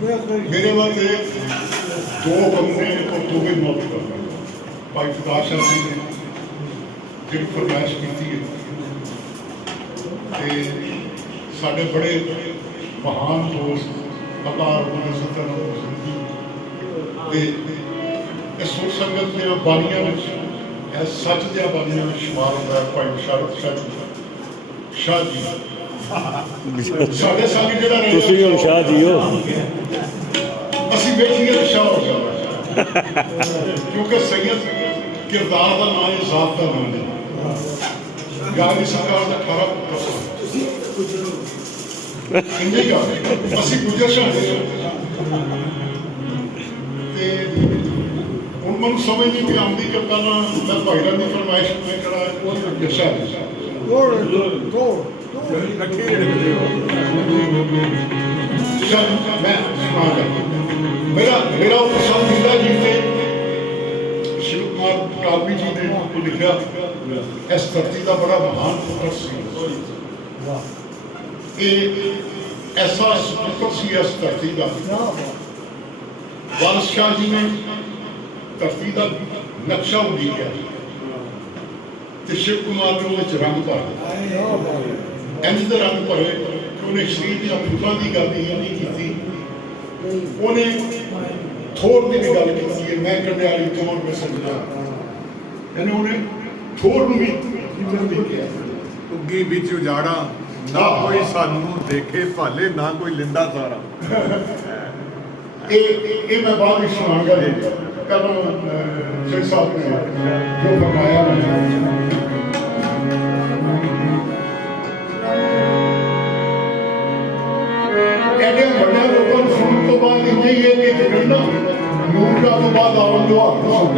मेरे वास्ते दो बंदे और दो भी मौत कर भाई प्रकाश शाह जी ने जी फरमाइश की है साढ़े बड़े महान दोस्त अल्लाह सुर संगत दियाँ बानियां सच दियां बानियां शुमार होता है भाई बशारत शाह जी साढ़े साली जो शाह जी हो असी बेटिए शाह हो जाता क्योंकि सैयद किरदार का नाम है जात का नाम है गाली सरकार का 18 पुत्र इंजी गल असी गुजर शाह हूँ मैं समझ नहीं आती कि पहला मैं भाईरान की फरमाइश में करा यशा मैं सुना मेरा मेरा पसंदीदा गीत है शिव कुमार कालवी जी ने लिखा इस धरती का बड़ा महान पुत्र ऐसा पुत्र सी इस धरती का वारिस शाह जी ने धरती का नक्शा उलीकिया तो शिव कुमार ने वो रंग भर इंज के रंग भरे कि उन्हें शरीर दियां फुल्लां की गल नहीं की उन्हें थोड़ की भी गल की है मैं कंडियाली थोड़ में सजना यानी उन्हें थोड़ भी लिखिया उगी बिच उजाड़ा ना कोई सानू देखे भाले ना कोई लिंदा सारा ये मैं बाद में सुनाऊंगा कल शेख साहब ने जो फरमाया एडे बड़े लोगों सुनने तो बाद इतनी है कि जगन्ना नूरा तो बाद आवन जो आप सुन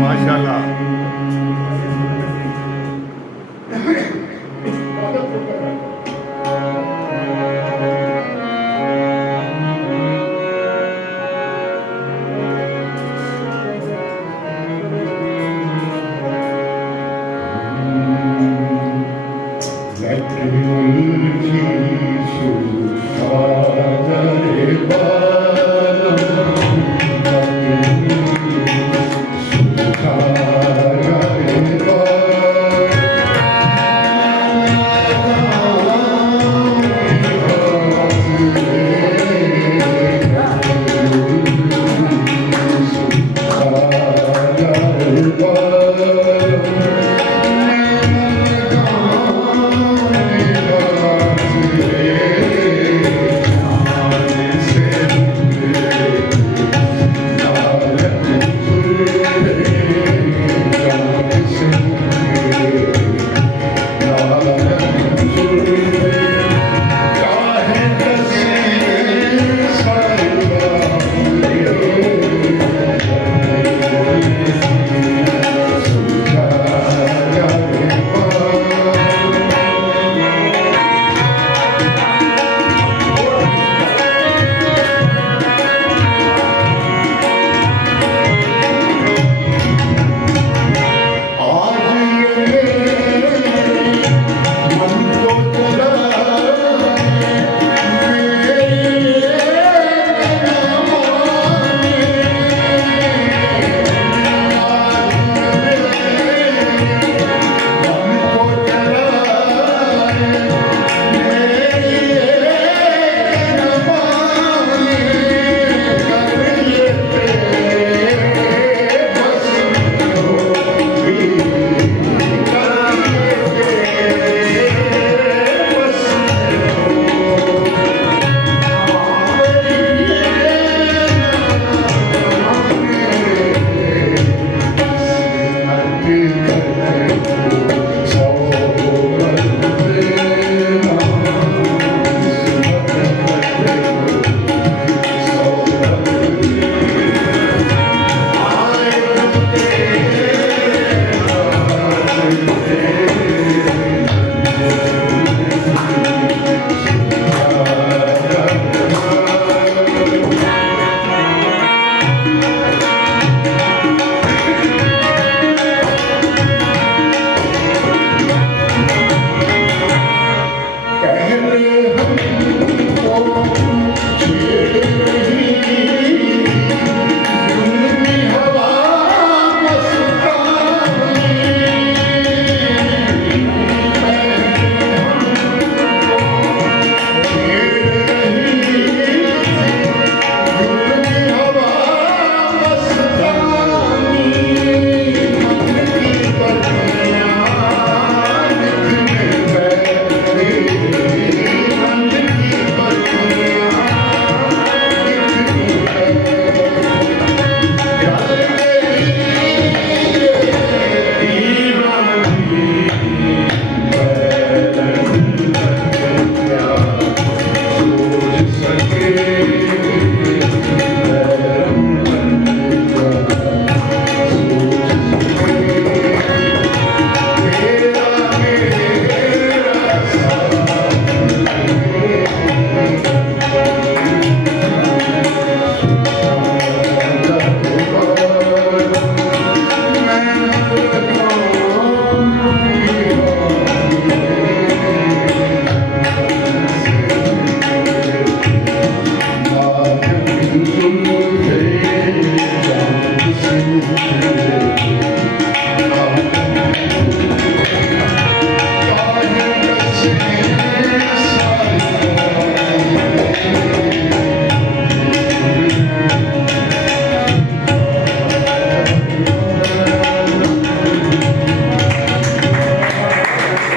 माशाल्लाह